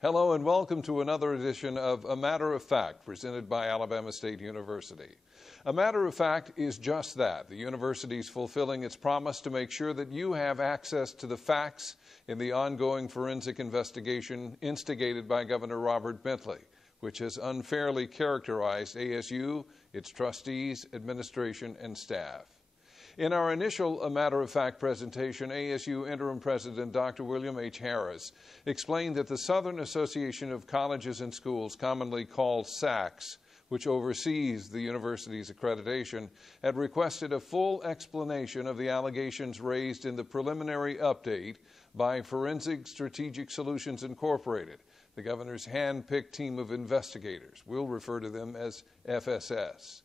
Hello and welcome to another edition of A Matter of Fact, presented by Alabama State University. A Matter of Fact is just that. The university is fulfilling its promise to make sure that you have access to the facts in the ongoing forensic investigation instigated by Governor Robert Bentley, which has unfairly characterized ASU, its trustees, administration, and staff. In our initial A Matter of Fact presentation, ASU Interim President Dr. William H. Harris explained that the Southern Association of Colleges and Schools, commonly called SACS, which oversees the university's accreditation, had requested a full explanation of the allegations raised in the preliminary update by Forensic Strategic Solutions Incorporated, the governor's hand-picked team of investigators. We'll refer to them as FSS.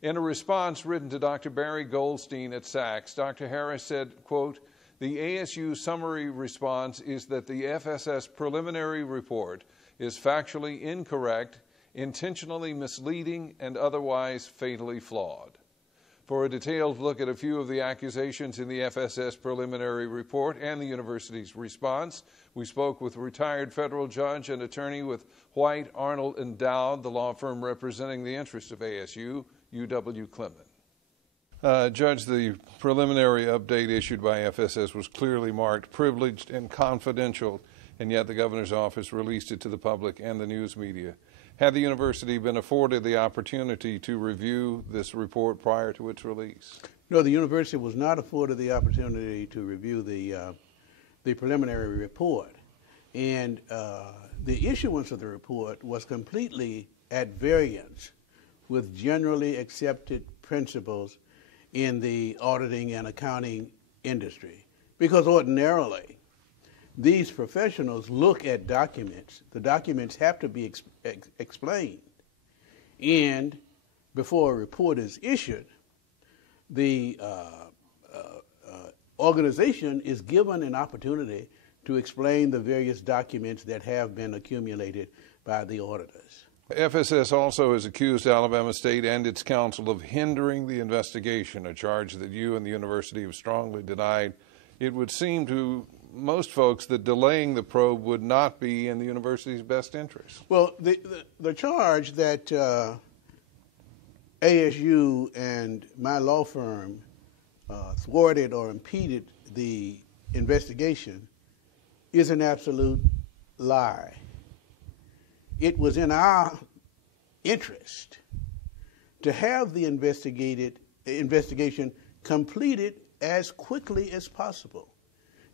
In a response written to Dr. Barry Goldstein at SACS, Dr. Harris said, quote, "The ASU summary response is that the FSS preliminary report is factually incorrect, intentionally misleading, and otherwise fatally flawed." For a detailed look at a few of the accusations in the FSS preliminary report and the university's response, we spoke with retired federal judge and attorney with White, Arnold, and Dowd, the law firm representing the interests of ASU, UW Clemon. Judge, the preliminary update issued by FSS was clearly marked privileged and confidential, and yet the governor's office released it to the public and the news media. Had the university been afforded the opportunity to review this report prior to its release? No, the university was not afforded the opportunity to review the preliminary report. And the issuance of the report was completely at variance with generally accepted principles in the auditing and accounting industry. Because ordinarily, these professionals look at documents. The documents have to be explained. And before a report is issued, the organization is given an opportunity to explain the various documents that have been accumulated by the auditors. FSS also has accused Alabama State and its counsel of hindering the investigation, a charge that you and the university have strongly denied. It would seem to most folks that delaying the probe would not be in the university's best interest. Well, the charge that ASU and my law firm thwarted or impeded the investigation is an absolute lie. It was in our interest to have the investigation completed as quickly as possible.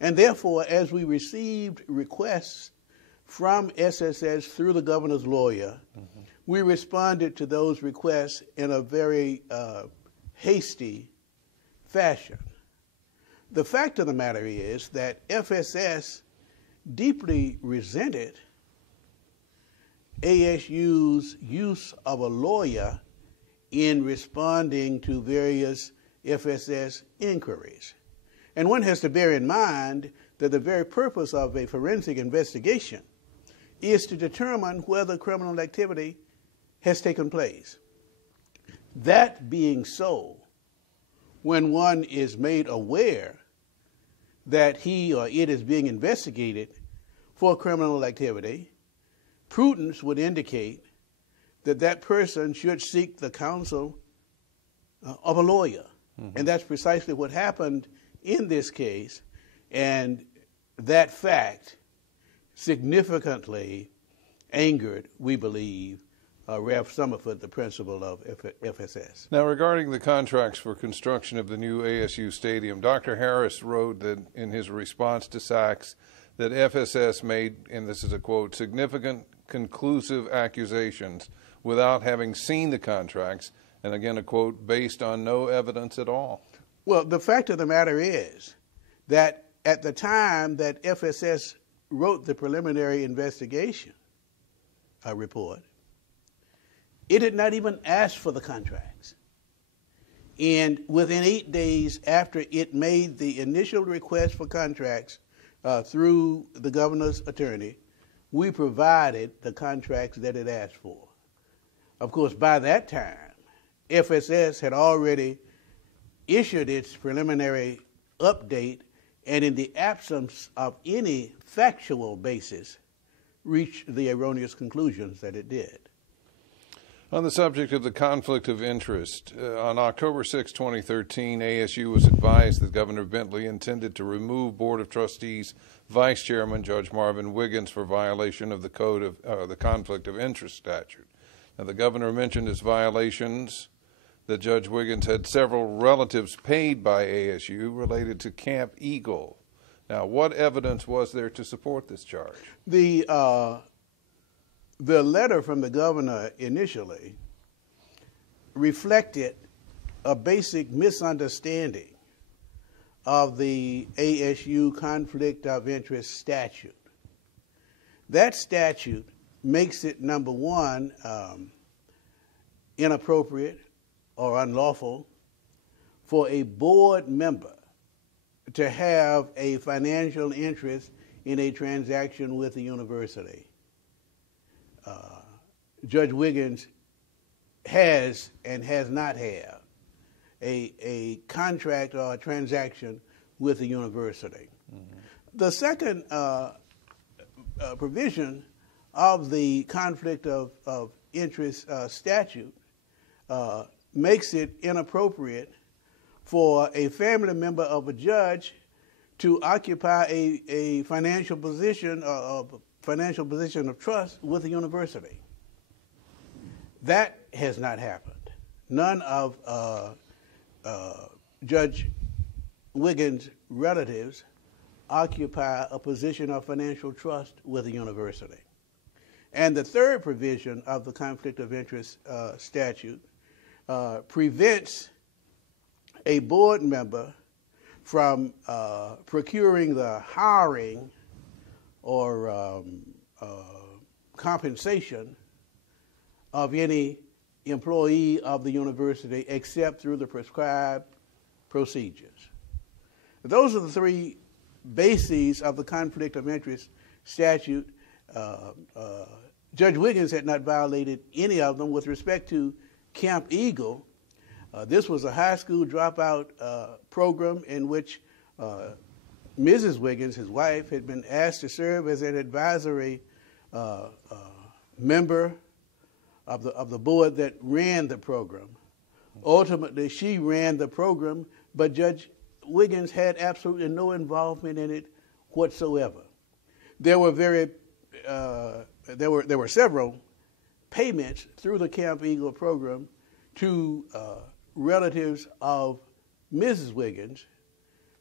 And therefore, as we received requests from SSS through the governor's lawyer, we responded to those requests in a very hasty fashion. The fact of the matter is that FSS deeply resented ASU's use of a lawyer in responding to various FSS inquiries. And one has to bear in mind that the very purpose of a forensic investigation is to determine whether criminal activity has taken place. That being so, when one is made aware that he or it is being investigated for criminal activity, prudence would indicate that that person should seek the counsel of a lawyer. And that's precisely what happened in this case, and that fact significantly angered, we believe, Rev. Summerford, the principal of FSS. Now, regarding the contracts for construction of the new ASU stadium, Dr. Harris wrote that in his response to SACS that FSS made, and this is a quote, significant conclusive accusations without having seen the contracts, and again a quote, based on no evidence at all. Well, the fact of the matter is that at the time that FSS wrote the preliminary investigation report, it had not even asked for the contracts. And within 8 days after it made the initial request for contracts through the governor's attorney, we provided the contracts that it asked for. Of course, by that time, FSS had already issued its preliminary update, and in the absence of any factual basis reach the erroneous conclusions that it did. On the subject of the conflict of interest, on October 6, 2013, ASU was advised that Governor Bentley intended to remove Board of Trustees Vice Chairman Judge Marvin Wiggins for violation of the Code of the Conflict of Interest statute. Now, the governor mentioned as violations that Judge Wiggins had several relatives paid by ASU related to Camp Eagle. Now, what evidence was there to support this charge? The letter from the governor initially reflected a basic misunderstanding of the ASU Conflict of Interest statute. That statute makes it, number one, inappropriate or unlawful for a board member to have a financial interest in a transaction with the university. Judge Wiggins has and has not had a contract or a transaction with the university. Mm-hmm. The second provision of the Conflict of Interest statute makes it inappropriate for a family member of a judge to occupy a financial position of trust with the university. That has not happened. None of Judge Wiggins' relatives occupy a position of financial trust with the university. And the third provision of the Conflict of Interest statute prevents a board member from procuring the hiring or compensation of any employee of the university except through the prescribed procedures. Those are the three bases of the Conflict of Interest statute. Judge Wiggins had not violated any of them. With respect to Camp Eagle, this was a high school dropout program in which Mrs. Wiggins, his wife, had been asked to serve as an advisory member of the board that ran the program. Ultimately, she ran the program, but Judge Wiggins had absolutely no involvement in it whatsoever. There were several payments through the Camp Eagle program to relatives of Mrs. Wiggins,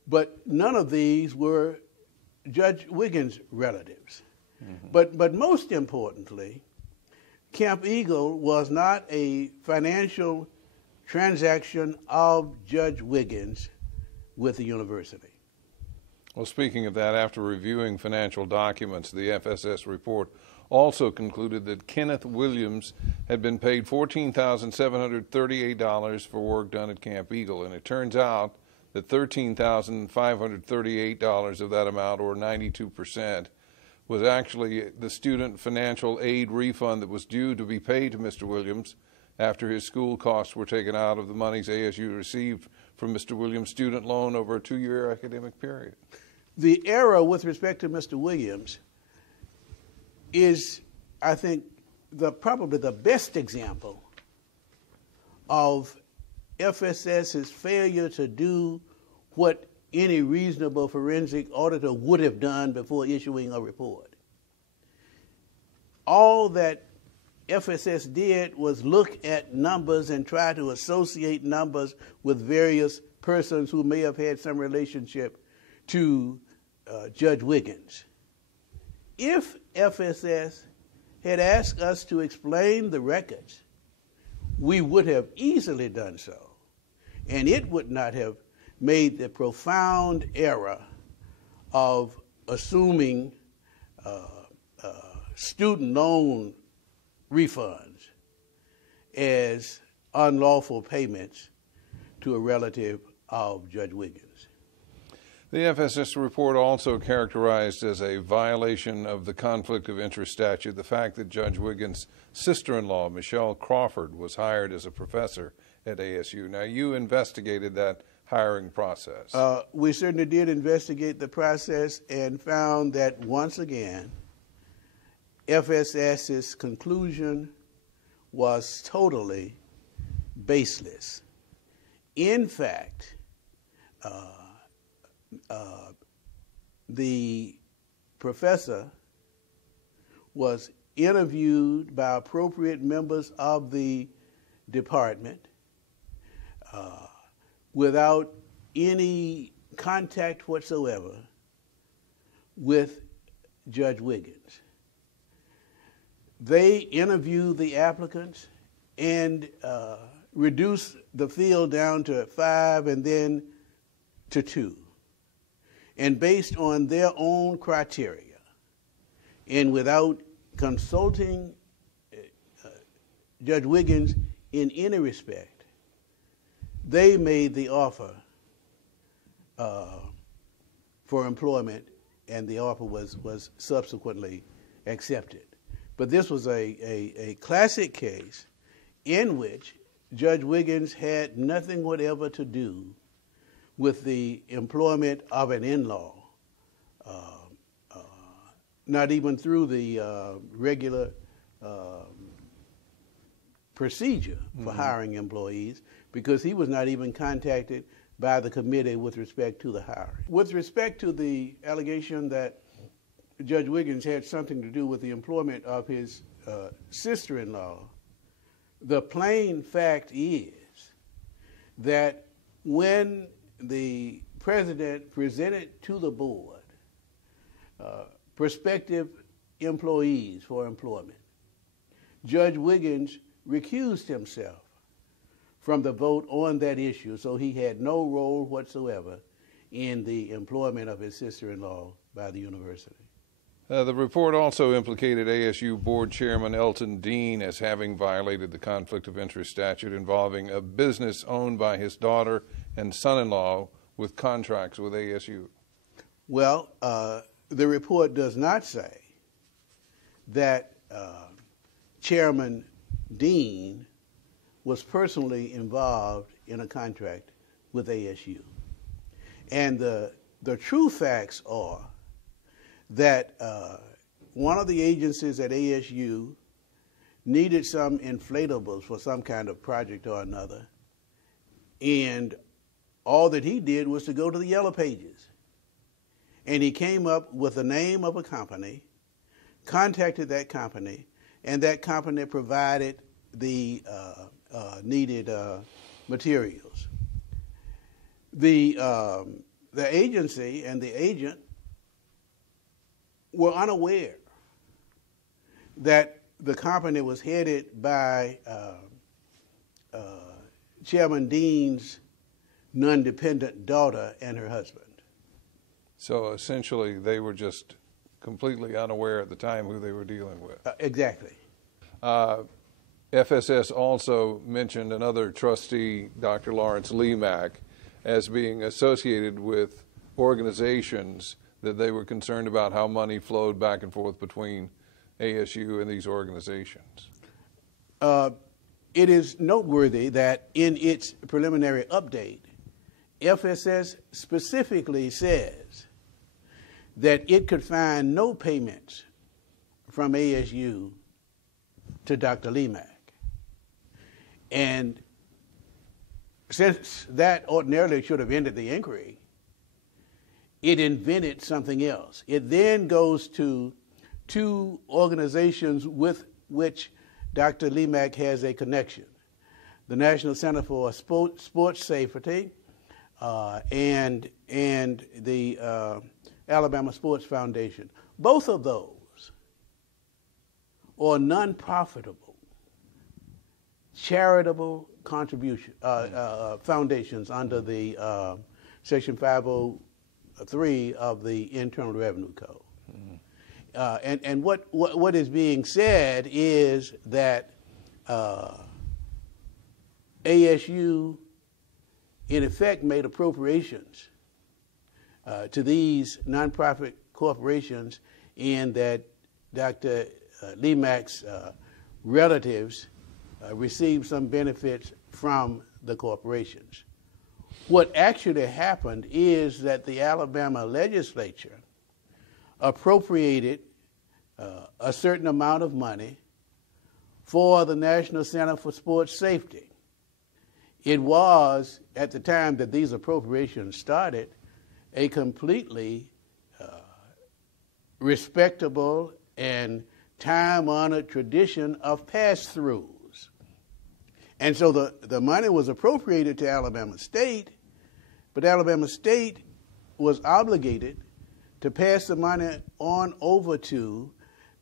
but none of these were Judge Wiggins' relatives. Mm-hmm. But most importantly, Camp Eagle was not a financial transaction of Judge Wiggins with the university. Well, speaking of that, after reviewing financial documents, the FSS report also concluded that Kenneth Williams had been paid $14,738 for work done at Camp Eagle, and it turns out that $13,538 of that amount, or 92%, was actually the student financial aid refund that was due to be paid to Mr. Williams after his school costs were taken out of the monies ASU received from Mr. Williams' student loan over a 2-year academic period. The error with respect to Mr. Williams is, I think, probably the best example of FSS's failure to do what any reasonable forensic auditor would have done before issuing a report. All that FSS did was look at numbers and try to associate numbers with various persons who may have had some relationship to Judge Wiggins. If FSS had asked us to explain the records, we would have easily done so, and it would not have made the profound error of assuming student loan refunds as unlawful payments to a relative of Judge Wiggins. The FSS report also characterized as a violation of the Conflict of Interest statute the fact that Judge Wiggins' sister-in-law, Michelle Crawford, was hired as a professor at ASU. Now, you investigated that hiring process. We certainly did investigate the process and found that, once again, FSS's conclusion was totally baseless. In fact, the professor was interviewed by appropriate members of the department without any contact whatsoever with Judge Wiggins. They interviewed the applicants and reduced the field down to 5 and then to 2. And based on their own criteria and without consulting Judge Wiggins in any respect, they made the offer for employment, and the offer was subsequently accepted. But this was a classic case in which Judge Wiggins had nothing whatever to do with the employment of an in-law, not even through the regular procedure for hiring employees, because he was not even contacted by the committee with respect to the hiring. With respect to the allegation that Judge Wiggins had something to do with the employment of his sister-in-law, the plain fact is that when the president presented to the board prospective employees for employment, Judge Wiggins recused himself from the vote on that issue, so he had no role whatsoever in the employment of his sister-in-law by the university. The report also implicated ASU Board Chairman Elton Dean as having violated the conflict of interest statute involving a business owned by his daughter and son-in-law with contracts with ASU. Well, the report does not say that Chairman Dean was personally involved in a contract with ASU. And the true facts are that one of the agencies at ASU needed some inflatables for some kind of project or another, and all that he did was to go to the Yellow Pages. And he came up with the name of a company, contacted that company, and that company provided the needed materials. The agency and the agent were unaware that the company was headed by Chairman Dean's non-dependent daughter and her husband. So essentially they were just completely unaware at the time who they were dealing with. Exactly. FSS also mentioned another trustee, Dr. Lawrence Lemack, as being associated with organizations that they were concerned about how money flowed back and forth between ASU and these organizations. It is noteworthy that in its preliminary update, FSS specifically says that it could find no payments from ASU to Dr. Lemack. And since that ordinarily should have ended the inquiry, it invented something else. It then goes to two organizations with which Dr. Lemack has a connection: the National Center for Sports Safety and the Alabama Sports Foundation. Both of those are non-profitable, charitable contribution foundations under the Section 503 of the Internal Revenue Code. And what is being said is that ASU, in effect, made appropriations to these nonprofit corporations, and that Dr. Lemack's relatives received some benefits from the corporations. What actually happened is that the Alabama legislature appropriated a certain amount of money for the National Center for Sports Safety. It was, at the time that these appropriations started, a completely respectable and time-honored tradition of pass-throughs. And so the money was appropriated to Alabama State, but Alabama State was obligated to pass the money on over to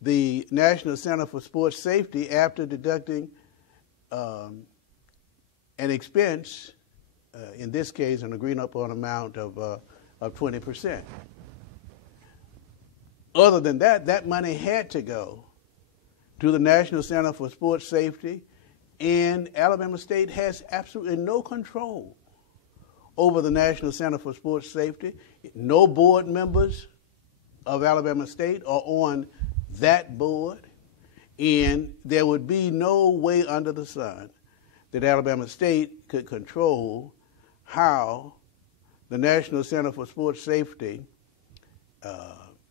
the National Center for Sports Safety after deducting an expense, in this case an agreed-upon amount of 20%. Other than that, that money had to go to the National Center for Sports Safety, and Alabama State has absolutely no control over the National Center for Sports Safety. No board members of Alabama State are on that board, and there would be no way under the sun that Alabama State could control how the National Center for Sports Safety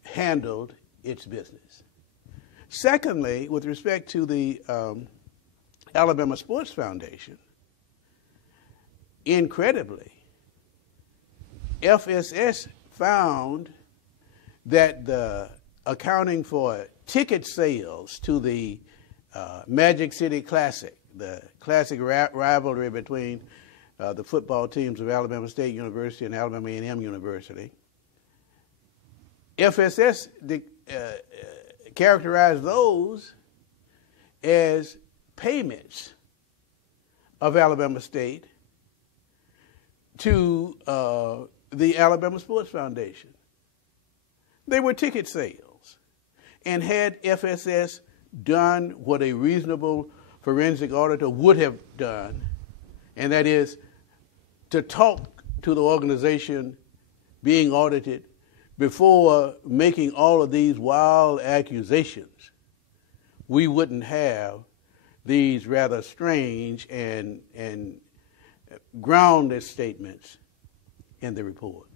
handled its business. Secondly, with respect to the Alabama Sports Foundation, incredibly, FSS found that the accounting for ticket sales to the Magic City Classic, the classic rivalry between the football teams of Alabama State University and Alabama A&M University, FSS characterized those as payments of Alabama State to the Alabama Sports Foundation. They were ticket sales. And had FSS done what a reasonable forensic auditor would have done, and that is to talk to the organization being audited before making all of these wild accusations, we wouldn't have these rather strange and grounded statements in the report.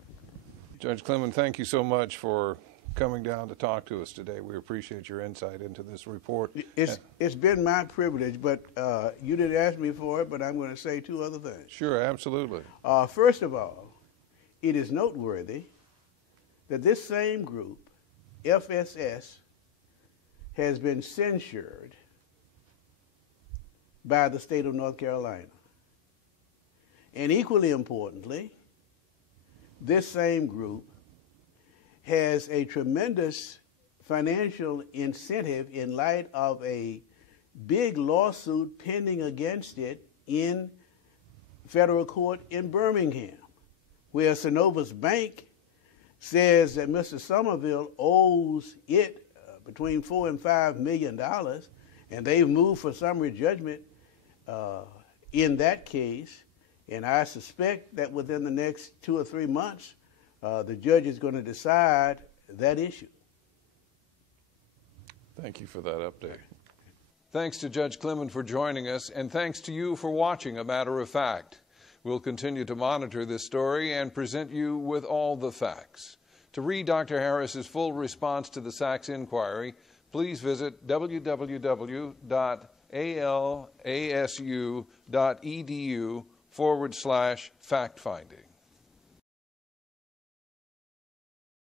Judge Clemon, thank you so much for coming down to talk to us today. We appreciate your insight into this report. It's been my privilege, but you didn't ask me for it, but I'm going to say two other things. Sure, absolutely. First of all, it is noteworthy that this same group, FSS, has been censured by the state of North Carolina. And equally importantly, this same group has a tremendous financial incentive in light of a big lawsuit pending against it in federal court in Birmingham, where Synovus Bank says that Mr. Somerville owes it between $4 and $5 million, and they've moved for summary judgment in that case. And I suspect that within the next 2 or 3 months, the judge is going to decide that issue. Thank you for that update. Thanks to Judge Clemon for joining us, and thanks to you for watching A Matter of Fact. We'll continue to monitor this story and present you with all the facts. To read Dr. Harris's full response to the SACS inquiry, please visit www.alasu.edu/fact-finding.